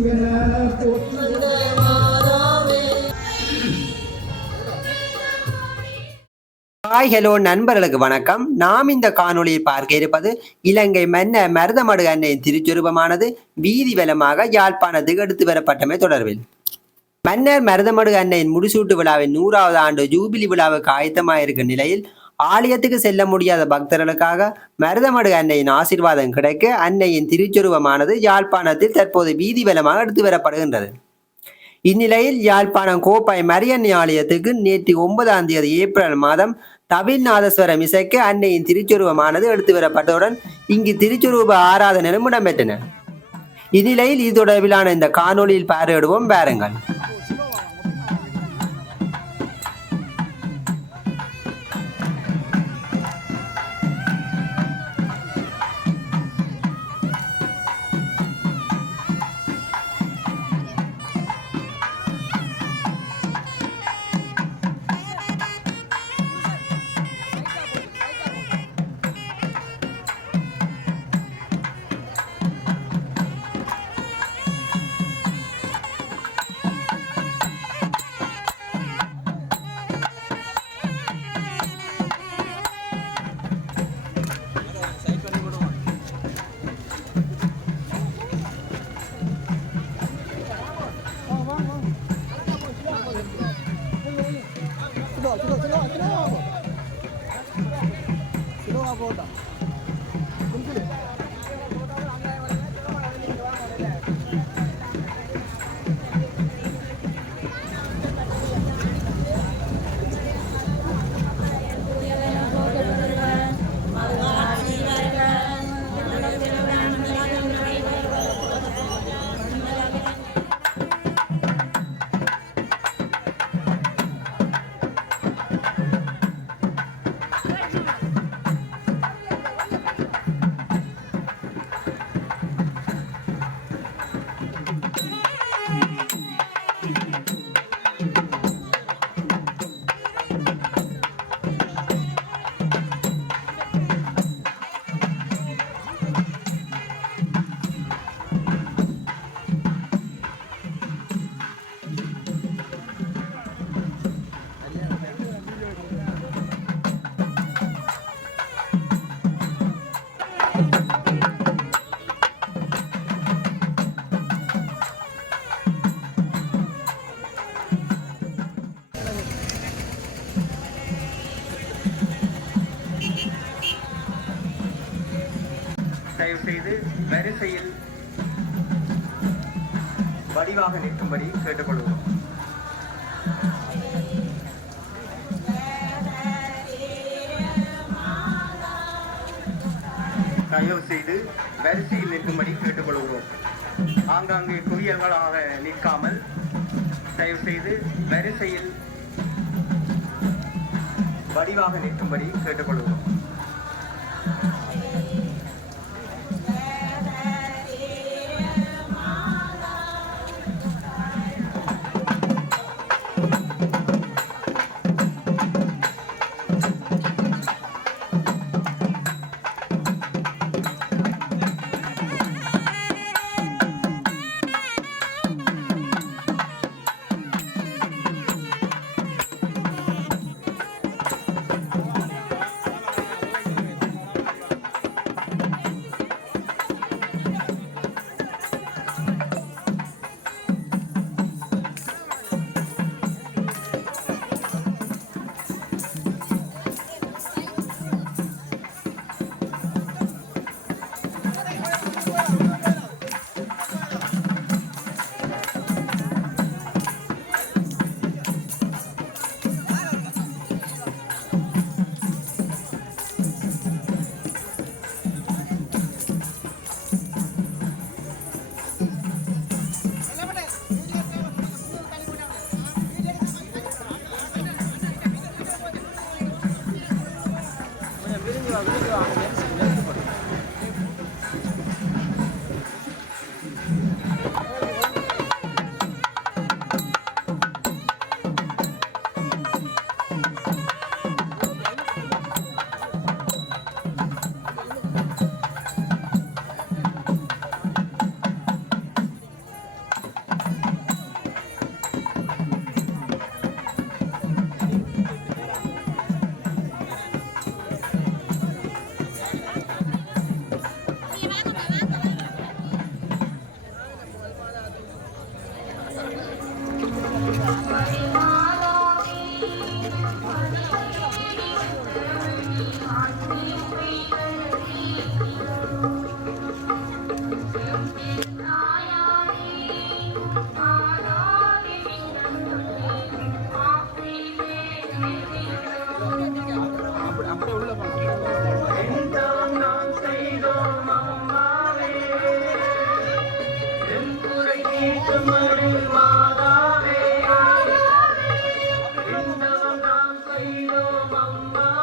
Hi hello நண்பர்களுக்கு வணக்கம். நாம் இந்த காணொளியை பார்க்க இருப்பது இலங்கை மன்ன மருதமடு அன்னையின் திருச்சொருபமானது. வீதி வலமாக யாழ்ப்பாணத்துக்கு எடுத்து வரப்பட்டமை தொடர்பில். மன்னர் மருதமடு அன்னையின் முடிசூட்டு விழாவின் நூறாவது ஆண்டு ஜூபிலி விழாவுக்கு ஆயத்தமாயிருக்கும் நிலையில் ஆலயத்துக்கு செல்ல முடியாத பக்தர்களுக்காக மருதமடு அன்னையின் ஆசிர்வாதம் கிடைக்க அன்னையின் திருச்சொருவமானது யாழ்ப்பாணத்தில் தற்போது வீதி வலமாக எடுத்து வரப்படுகின்றது. இந்நிலையில் யாழ்ப்பாணம் கோப்பாய் மரியன்னை ஆலயத்துக்கு நேற்று ஒன்பதாம் தேதி ஏப்ரல் மாதம் தமிழ்நாதஸ்வரம் இசைக்க அன்னையின் திருச்சுருவமானது எடுத்து வரப்பட்டவுடன் இங்கு திருச்சுருவ ஆராதனையிலும் இடம்பெற்றன. இந்நிலையில் இது தொடர்பிலான இந்த காணொலியில் பார்வையிடுவோம். பாருங்கள் செய்து வரிசையில் வடிவாக நிற்கும்படி கேட்டுக்கொள்கிறோம் தயவு செய்து வரிசையில் நிற்கும்படி கேட்டுக்கொள்கிறோம் ஆங்காங்கே குவியல்களாக நிற்காமல் தயவு செய்து வரிசையில் வடிவாக நிற்கும்படி கேட்டுக்கொள்கிறோம் mama.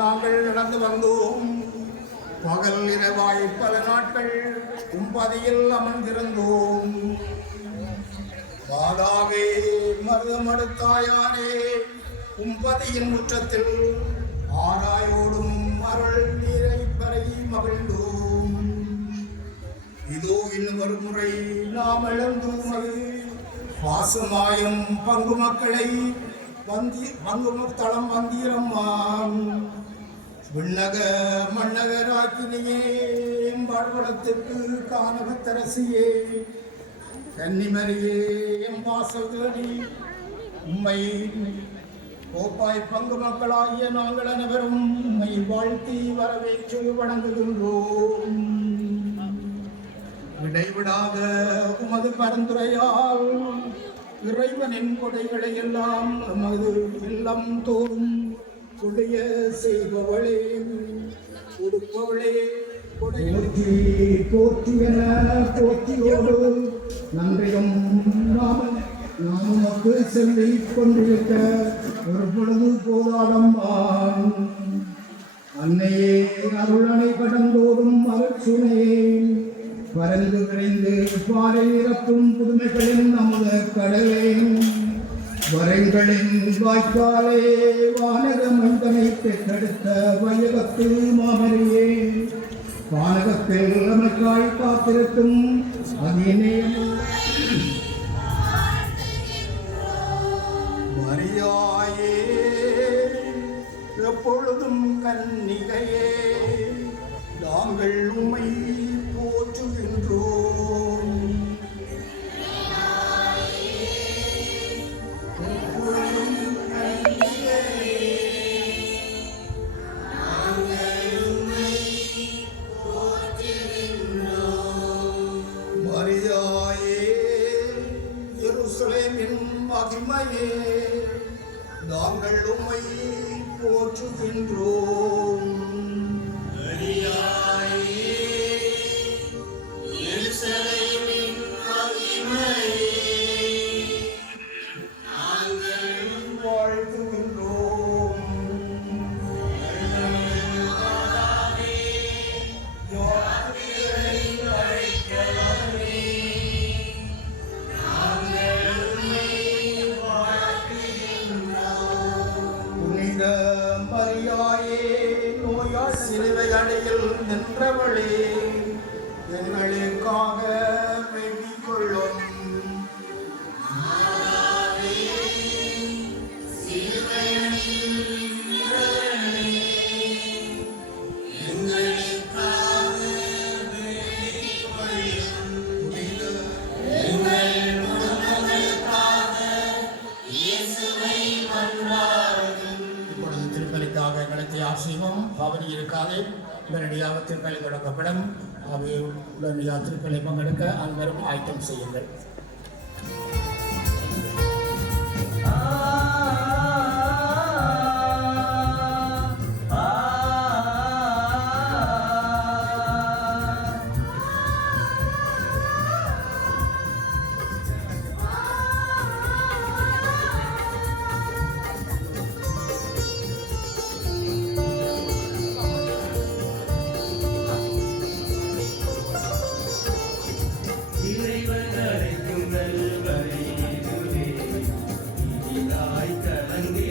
நாங்கள் நடந்து வந்தோம். பகல் இரவாய் பல நாட்கள் உம்பதியில் அமர்ந்திருந்தோம். பாதாவே மருதமடுத்தாயானே உம்பதியின் முற்றத்தில் ஆராயோடும் அருள் நீரை பரவி மகிழ்ந்தோம். இதோ இன்னும் ஒரு முறை நாம் இழந்தோமது பாசமாயும் பங்கு மக்களை வந்தி பங்கு தளம் வந்தீரம்மான். விண்ணக மன்னகராக்கினியே பாடுபடத்திற்கு காணகத்தரசியே கன்னிமரியே எம் வாசல் உம்மை கோப்பாய் பங்கு மக்களாகிய நாங்கள் அனைவரும் உம்மை வாழ்த்தி வரவேற்று வணங்குகின்றோம். இடைவிடாத உமது பரந்துரையால் இறைவனின் கொடைகளை எல்லாம் நமது இல்லம் தோறும் கொடைய செய்பவளே கொடுப்பவளே போற்றி போற்றி போற்றியோடு நன்றியும் நாம நாம் உமக்கு செல்லிக் கொண்டிருக்க ஒரு பொழுது போதாதம்மான் அன்னையே அருளனை கடந்தோறும் அருட்சுனையே பறந்து விரைந்து பாறை இறக்கும் புதுமைகளின் நமது கடலே. வரைகளின் வாய்க்காலே வானக மந்தனை பெற்றெடுத்த வையகத்து மாமரியே. வானகத்தில் நமக்காய் காத்திருக்கும் அதினே மரியாயே எப்பொழுதும் கன்னிகையே நாங்கள் உம்மை அனைவரும் ஆயத்தம் செய்யுங்கள். തായ് തരന്തേ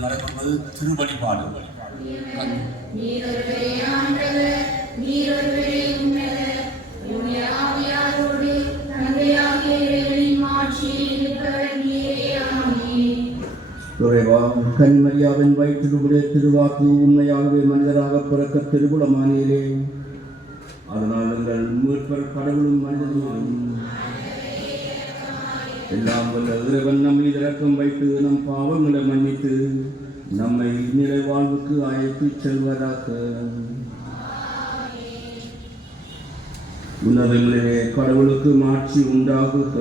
என்பது நடைபெறுவது திருவழிபாடு இறைவா கன்மரியாவின் வயிற்றிலுடைய திருவாக்கு உண்மையாகவே மனிதராக பிறக்க திருகுலமானீரே. அதனால் எங்கள் மீட்பர் கடவுளும் மனிதனும் எல்லாம் வல்ல இறைவன் நம்மை இறக்கம் வைத்து நம் பாவங்களை மன்னித்து நம்மை நிலை வாழ்வுக்கு அழைத்து செல்வதாக. உணவுகளே கடவுளுக்கு மாட்சி உண்டாகுக.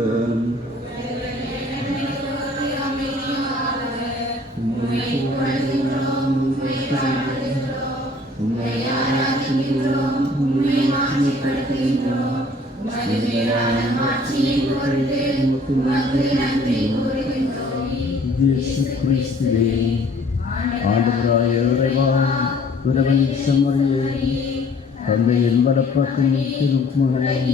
இயேசு கிறிஸ்துவே ஆண்டவராய இறைவா பிறவன் செம்மறியே தந்தையின் வடப்பக்கம் திருமகனும்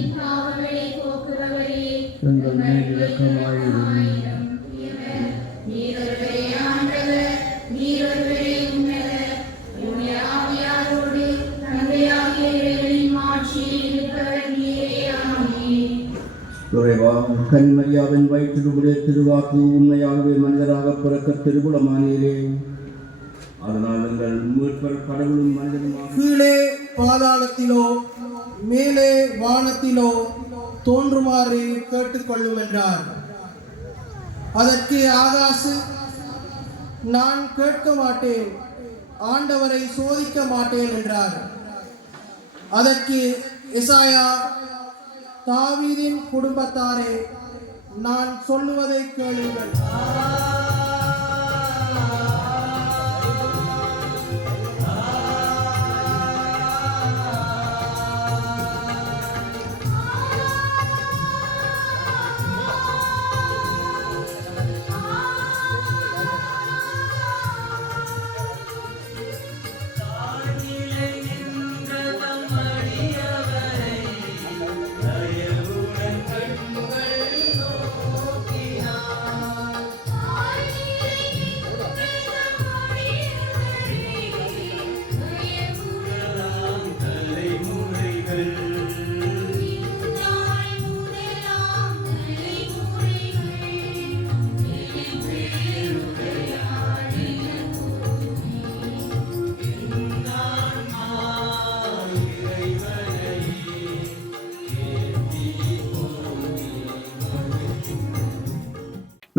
இறைவா கன்மரியாவின் வயிற்றிலுடைய திருவாக்கு உண்மையாகவே மனிதராக பிறக்க திருகுலமானீரே. அதனால் எங்கள் மீட்பர் கடவுளும் மனிதனுமாக கீழே பாதாளத்திலோ மேலே வானத்திலோ தோன்றுமாறு கேட்டுக்கொள்ளும் என்றார் அதற்கு ஆகாசு நான் கேட்க மாட்டேன் ஆண்டவரை சோதிக்க மாட்டேன் என்றார். அதற்கு இசாயா தாவீதின் குடும்பத்தாரே நான் சொல்லுவதை கேளுங்கள்.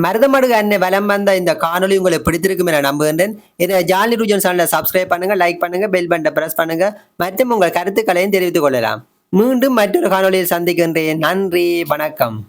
மருதமடுகு அண்ணன் வலம் வந்த இந்த காணொளி உங்களை பிடித்திருக்கும் என நம்புகின்றேன். இதை ஜாலி ரூஜன் சேனலை சப்ஸ்கிரைப் பண்ணுங்க லைக் பண்ணுங்க பெல் பட்டனை பிரஸ் பண்ணுங்க. மற்றும் உங்கள் கருத்துக்களையும் தெரிவித்துக் கொள்ளலாம். மீண்டும் மற்றொரு காணொலியில் சந்திக்கின்றேன். நன்றி வணக்கம்.